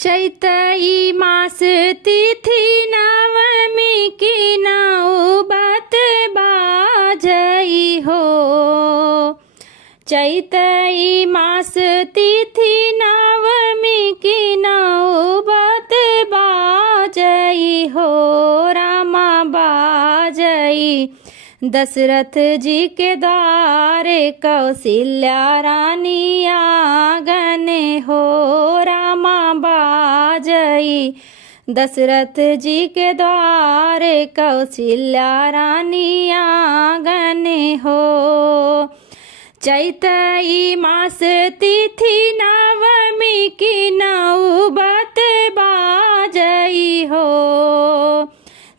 चैतई मास तिथि नवमी की नाउ बात बाजई हो। चैतई मास तिथि नवमी की नाउ बात बाजई हो। रामा बाजई दशरथ जी के द्वारे कौशल्या रानी आंगन हो। रामा बाजई दशरथ जी के द्वारे कौशल्या रानी आंगन हो। चैतई मास तिथि नवमी की नौबत बाजई हो।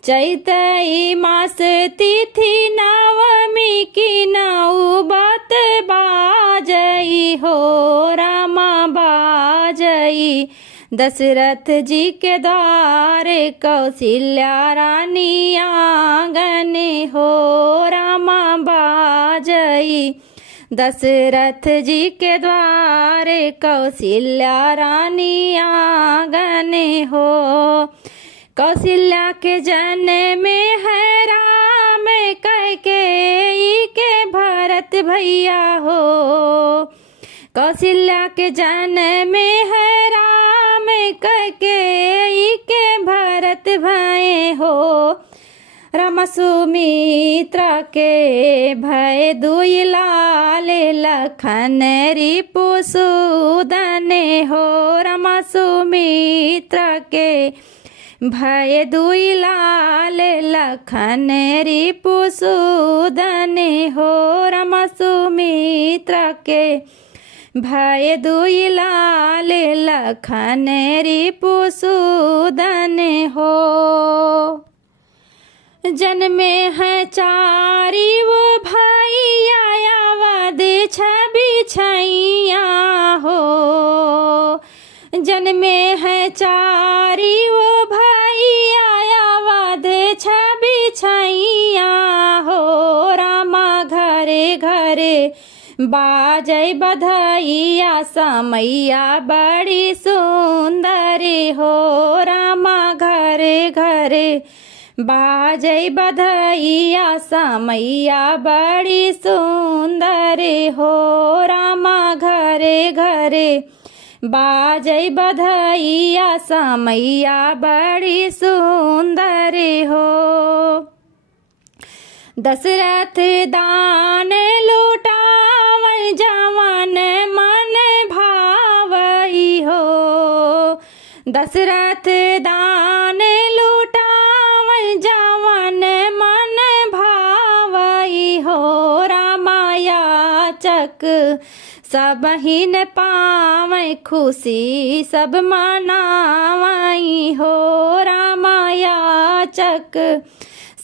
चैतई मास तिथि नवमी की नौबत बाजई हो। रामा बाजई दशरथ जी के द्वारे कौशल्या रानी आंगन हो। रामा बाजई दशरथ जी के द्वारे कौशल्या रानी आंगन हो। कौशल्या के जन्म में है राम कैकेयी के भरत भैया हो। कौशल्या के जन्म में है राम कैकेयी के भरत भय हो। राम सुमित्रा के भय दुई लाल लखन रिपु सूदन हो। राम सुमित्रा के भय दुई लाल लखन रिपु सूदन हो। राम सुमित्रा के भय दुई लाल लखन रिपु सूदन हो। जन्मे है चारी वो भैया अवध छवि छैया हो। जन्मे है चारी वो भैया अवध छवि छैया हो। रामा घरे घरे बाजै बधैया समैया बड़ी सुंदर हो। रामा घरे घरे बाजै बधैया समैया बड़ी सुंदर हो। रामा घरे घरे बाजै बधैया समैया बड़ी सुंदर हो। दशरथ दान लुटावै जवन मन भावई हो। दशरथ दान लुटावै जवन मन भावई हो। रामायाचक सब हिन पावै खुशी सब मनावई हो। रामायाचक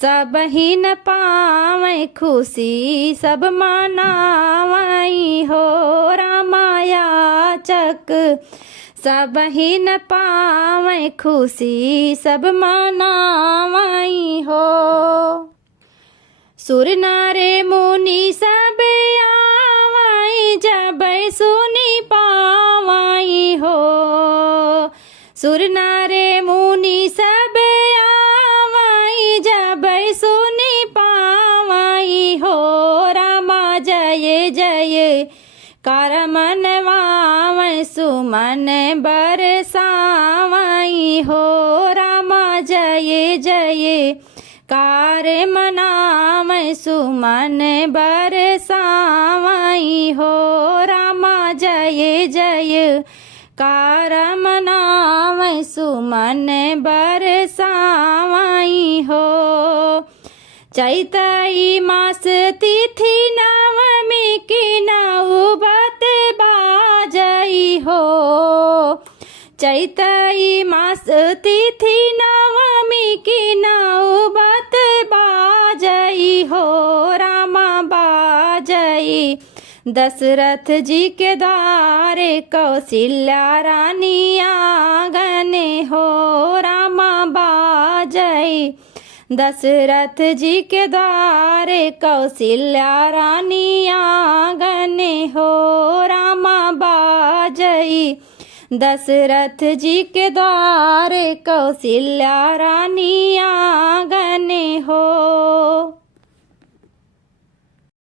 सब हिन पावै खुशी सब मनावई हो। रामायाचक सब हिन पावै खुशी सब मनावई हो। सुर नर मुनि सब आवै जब सुनि पावई हो। सुर नर मुनि सब आवै जब सुनि पावई हो। रामा जय जय कर मनवावै सुमन बरसावई हो। रामा जय जय कार मनावै सुमन बरसावई हो। रामा जय जय कार मनावै सुमन बरसावई हो। चैतई मास तिथि नवमी की नौबत बाजई हो। चैतई मास तिथि नवमी की नौबत बाजई हो। रामा बाजई दशरथ जी के द्वारे कौशल्या रानी आंगन हो। रामा बाजई दशरथ जी के द्वारे कौशल्या रानी आंगन हो। रामा बाजई दशरथ जी के द्वार कौशल्या रानी